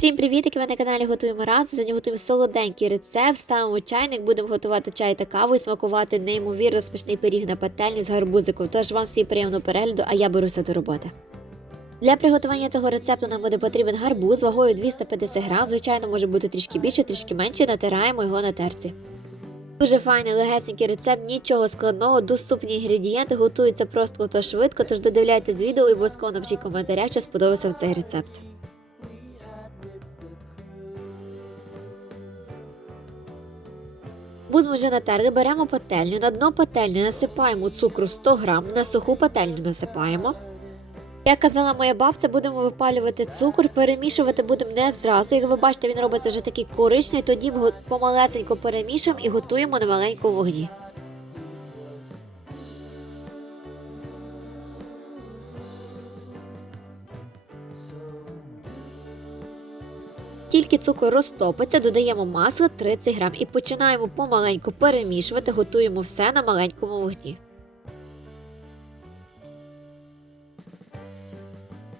Всім привіт, ви на каналі Готуємо разом. Сьогодні готуємо солоденький рецепт. Ставимо чайник, будемо готувати чай та каву і смакувати неймовірно смачний пиріг на пательні з гарбузиком. Тож вам всім приємного перегляду, а я беруся до роботи. Для приготування цього рецепту нам буде потрібен гарбуз вагою 250 грам. Звичайно, може бути трішки більше, трішки менше. Натираємо його на терці. Дуже файний, легесенький рецепт, нічого складного, доступні інгредієнти, готуються просто та швидко. Тож додивляйтесь відео і обов'язково напишіть в коментарях, чи сподобався цей рецепт. Буз ми вже натерли, беремо пательню, на дно пательні насипаємо цукру 100 грам, на суху пательню насипаємо. Як казала моя бабця, будемо випалювати цукор, перемішувати будемо не зразу. Як ви бачите, він робиться вже такий коричний, тоді ми помалесенько перемішуємо і готуємо на маленькому вогні. Тільки цукор розтопиться, додаємо масло 30 грам і починаємо помаленьку перемішувати, готуємо все на маленькому вогні.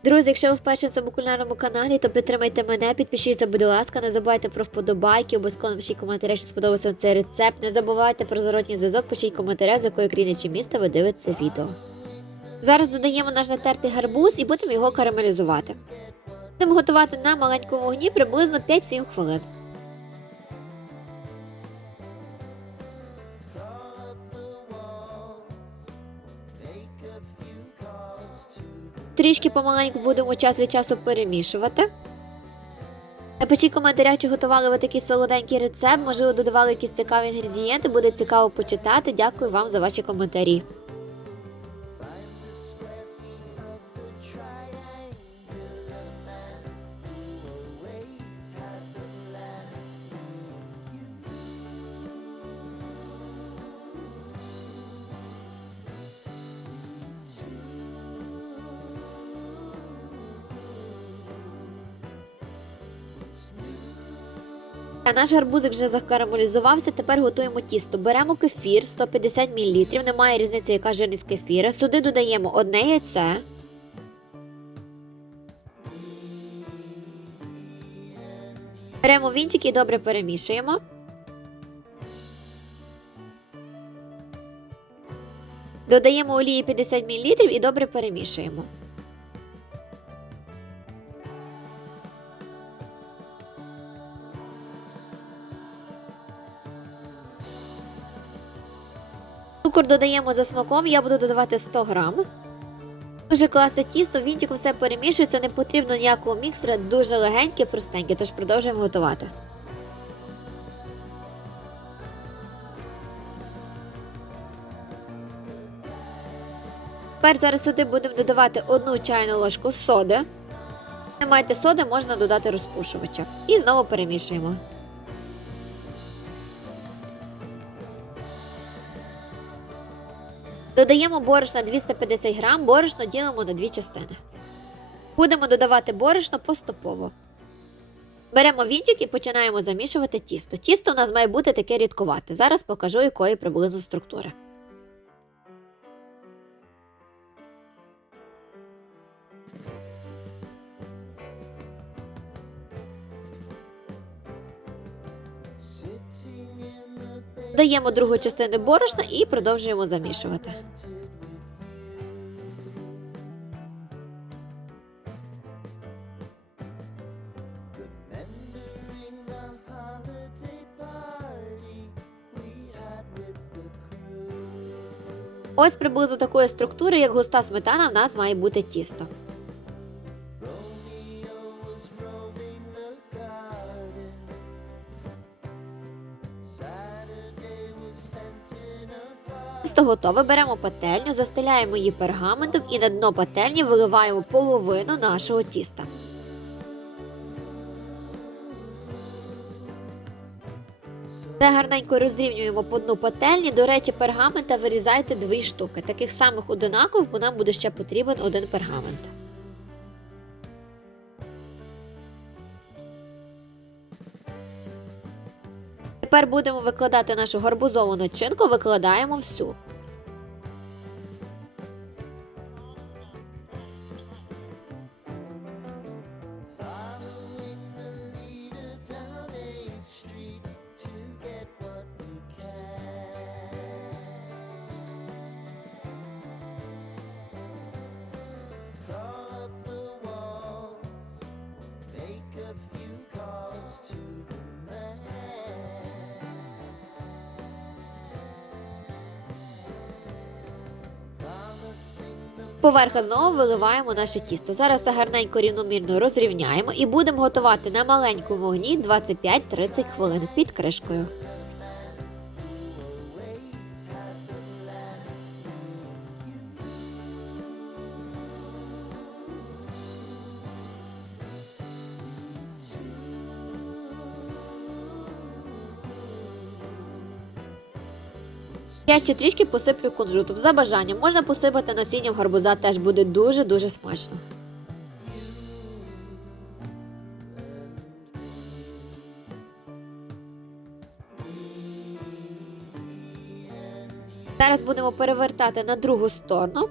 Друзі, якщо ви вперше на цьому кулінарному каналі, то підтримайте мене, підпишіться, будь ласка, не забувайте про вподобайки, обов'язково напишіть коментарі, що сподобався цей рецепт. Не забувайте про зворотній зв'язок, пишіть коментарі, з якої країни чи міста ви дивитеся відео. Зараз додаємо наш натертий гарбуз і будемо його карамелізувати. Будемо готувати на маленькому вогні приблизно 5-7 хвилин. Трішки помаленьку будемо час від часу перемішувати. Напишіть в коментарях, чи готували ви такий солоденький рецепт, можливо, додавали якісь цікаві інгредієнти, буде цікаво почитати. Дякую вам за ваші коментарі. А Наш гарбузик вже закарамелізувався, тепер готуємо тісто. Беремо кефір 150 мл, немає різниці, яка жирність кефіра. Сюди додаємо одне яйце. Беремо вінчик і добре перемішуємо. Додаємо олії 50 мл і добре перемішуємо. Цукор додаємо за смаком, я буду додавати 100 грам. Дуже класне тісто, вінчиком все перемішується, не потрібно ніякого міксера, дуже легеньке, простеньке, тож продовжуємо готувати. Тепер зараз сюди будемо додавати одну чайну ложку соди. Не маєте соди, можна додати розпушувача. І знову перемішуємо. Додаємо борошна 250 грам, борошно ділимо на дві частини. Будемо додавати борошно поступово. Беремо вінчик і починаємо замішувати тісто. Тісто у нас має бути таке рідкувате. Зараз покажу, якої приблизно структури. Даємо другу частину борошна і продовжуємо замішувати. Ось приблизно такої структури, як густа сметана, в нас має бути тісто. Тісто готове, беремо пательню, застеляємо її пергаментом і на дно пательні виливаємо половину нашого тіста. Це гарненько розрівнюємо по дну пательні. До речі, пергамента вирізайте дві штуки. Таких самих одинакових, бо нам буде ще потрібен один пергамент. Тепер будемо викладати нашу гарбузову начинку, викладаємо всю. Поверха знову виливаємо наше тісто. Зараз все гарненько рівномірно розрівняємо і будемо готувати на маленькому вогні 25-30 хвилин під кришкою. Я ще трішки посиплю кунжутом. За бажанням можна посипати насінням гарбуза, теж буде дуже-дуже смачно. Зараз будемо перевертати на другу сторону.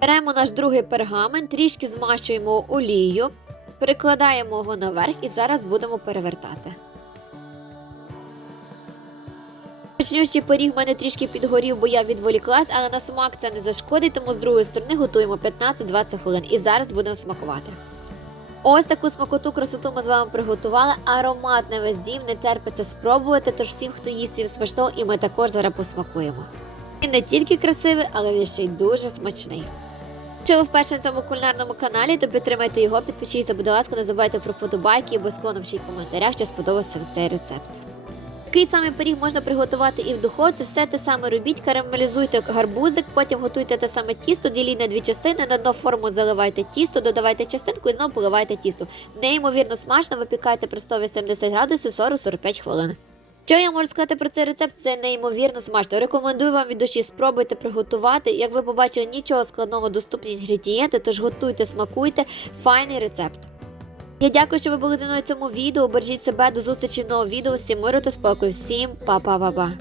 Беремо наш другий пергамент, трішки змащуємо олією, перекладаємо його наверх і зараз будемо перевертати. Печнющий пиріг в мене трішки підгорів, бо я відволіклась, але на смак це не зашкодить, тому з другої сторони готуємо 15-20 хвилин і зараз будемо смакувати. Ось таку смакоту красоту ми з вами приготували. Аромат на весь дім не терпиться спробувати, тож всім, хто їсть всім смачного, і ми також зараз посмакуємо. Він не тільки красивий, але він ще й дуже смачний. Якщо ви вперше на цьому кулінарному каналі, то підтримайте його, підпишіться, будь ласка, не забувайте про вподобайки і обов'язково напишіть в коментарях, що сподобався цей рецепт. Такий самий пиріг можна приготувати і в духовці. Все те саме робіть, карамелізуйте гарбузик, потім готуйте те саме тісто, діліть на дві частини, на дно форму заливайте тісто, додавайте частинку і знову поливайте тісто. Неймовірно смачно випікайте при 180 градусів 40-45 хвилин. Що я можу сказати про цей рецепт? Це неймовірно смачно. Рекомендую вам від душі спробуйте приготувати. Як ви побачили, нічого складного, доступні інгредієнти, тож готуйте, смакуйте. Файний рецепт. Я дякую, що ви були зі мною в цьому відео. Бережіть себе до зустрічі в новому відео. Всім миру та спокою. Всім па-па-па-па.